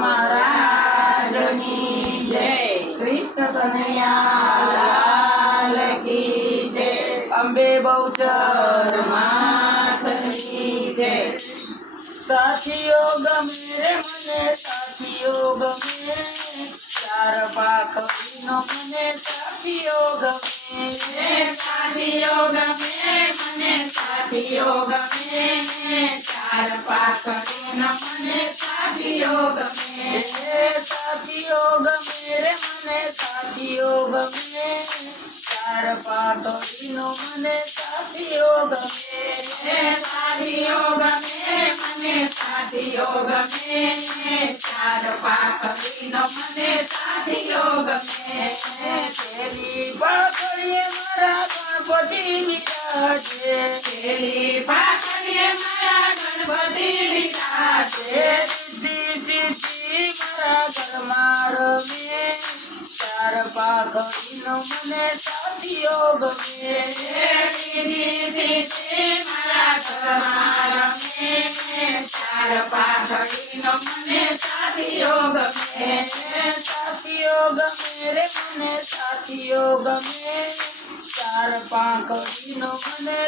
મહારાજની જય. કૃષ્ણ કનૈયા લાલ કી જય. અંબે બહુચર માતની જય. સાથીઓ ગમે રે મને સાથીઓ ગમે. ચાર પાખડીનો મને સાથીઓ ગમે. સાથીઓ ગમે મને સાથીઓ ગમે. ચાર પાકડીનો મને સાથીઓ ગમે સાથીઓ ગમે રે મને સાથીઓ મને સાથીઓ ગમે સાથીઓ ગમે મને સાથીઓ ગમે ચાર પાકડીનો મને સાથીઓ ગમે પેલી પાખડીએ મારા ગણપતિ બિરાજે પેલી પાકડીએ મારા ગણપતિ મારા ઘરમાં રમે ચાર પાખડીનો મને સાથીઓ ગમે ચાર પાકડીનો મને સાથીઓ ગમે સાથીઓ ગમે રે મને સાથીઓ ગમે, ચાર પાંખડીનો મને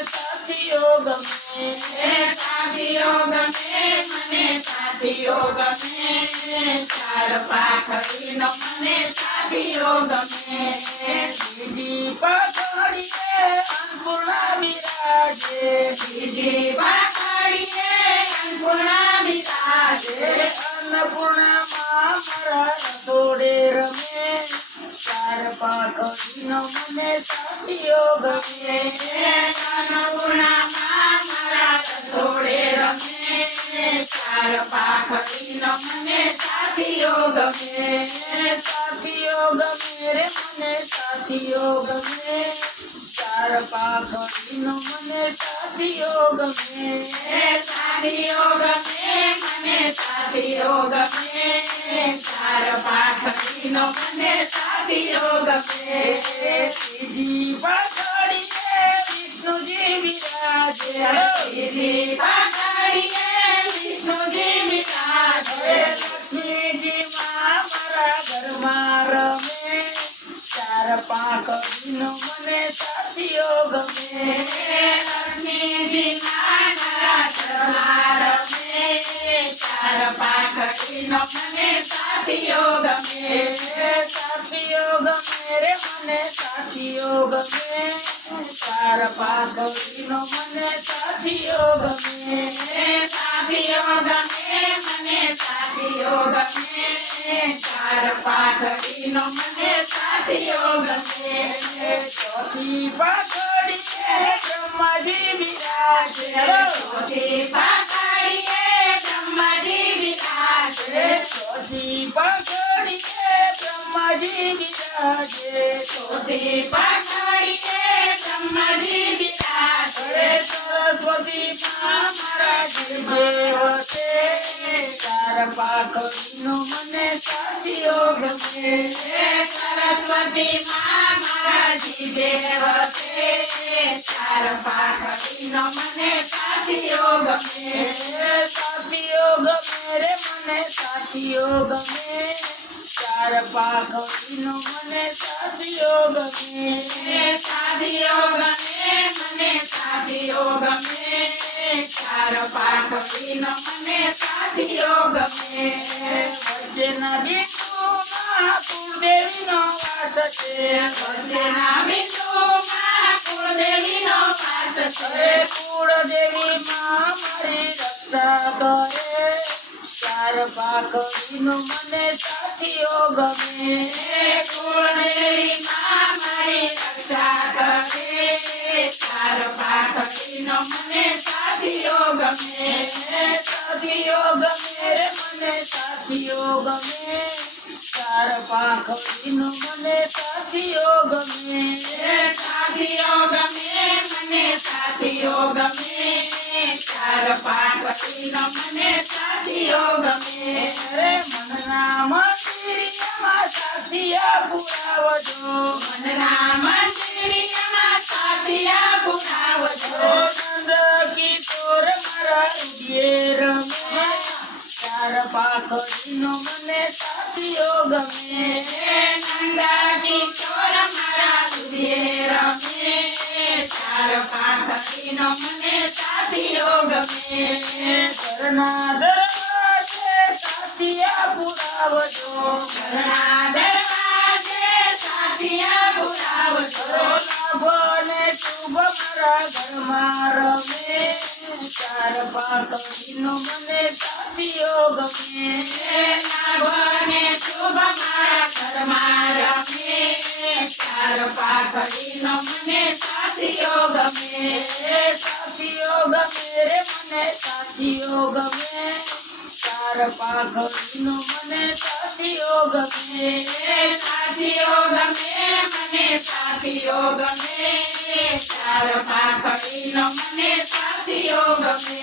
સાથીઓ ગમે સાથીઓ ગમે મને સાથીઓ ગમે ચાર પાખડીનો મને સાથીઓ ગમે બીજી પાખડીએ અન્નપૂર્ણા બિરાજે બીજી પાખડીએ અન્નપૂર્ણા બિરાજે અન્નપૂર્ણામાં મારા રસોડે રમે ચાર પાંખડીનો મને સાથીઓ ગમે અન્નપૂર્ણામાં મારા રસોડે ચાર પાખડીનો મને સાથીઓ ગમે સાથીઓ ગમે રે મને સાથીઓ ગમે ચાર પાંખડીનો મને સાથીઓ ગમે સાથીઓ ગમે મને સાથીઓ ગમે પાખડીએ વિષ્ણુજી બિરાજે સીધી પાઘડીએ વિષ્ણુજી બિરાજે લક્ષ્મીજી માં મારા ઘરમાં રમે. ચાર પાંખડીનો મને સાથીઓ ગમે. લક્ષ્મીજી મારા ઘરમાં રમે. ચાર પાઘડીનો મને સાથીઓ ગમે. સાથીઓ ગમે રે મને સાથીઓ ગમે. ચાર પાંખડીનો મને સાથીઓ ગમે સાથીઓ ગમે મને સાથીઓ ગમે. ચાર પાઘડીનો મને સાથીઓ ગમે. ચોથી પાખડીએ બ્રહ્માજી વિરાજે ચોથી પાઘડીએ બ્રહ્માજી વિરાજે ચોથી પાખડીએ બ્રહ્માજી વિરાજે ચોથી હરે સરસ્વતી મારા જીવે વસે તાર પાખડીનો મને સાથીઓ ગમે સરસ્વતી મારા જીવે વસે ચાર ચાર પાખડીનો મને સાથીઓ ગમે સાથીઓ ગમે મને સાથીઓ ગમે ચાર પાઘડીનો મને સાથીઓ ગમે વચ્ચેના બિંદુમાં કુળદેવીનો વાસ છે વચ્ચેના બિંદુમાં કુળદેવીનો વાસ છે હરે કુળદેવીમાં મારી રક્ષા કરે ચાર પાખડીનો મને સાથીઓ ગમે, કુળદેવી માં મારી રક્ષા કરે મને સાથીઓ ગમે સાથીઓ ગમે, મને સાથીઓ ગમે, ચાર પાંખડીનો મને સાથીઓ ગમે સાથીઓ ગમે, મને સાથીઓ ગમે, ચાર પાઘડીનો મને સાથીઓ ગમે સાથિયા પુરાવજો મનના મંદિરમાં સાથિયા પુરાવજો નંદ કિશોર મારા ઉદયે રમે ચાર પાકડીનો મને સાથીઓ ગમે નંદા મારા પાંખડીનો મને સાથીઓ ગમે ઘરના દરવાજે સાથિયા પુરાવજો દરવાજે ને શુભ મારા ઘરમાં રમે ચાર પાકડીનો મને સાથીઓ ગમે લાભને શુભ મારા ઘરમાં રમે ચાર પાંખડીનો મને સાથીઓ ગમે સાથીઓ ગમે રે મને સાથીઓ ગમે ચાર પાઘડીનો મને સાથીઓ ગમે સાથીઓ ગમે મને સાથીઓ ગમે ચાર પાંખડીનો મને સાથીઓ ગમે.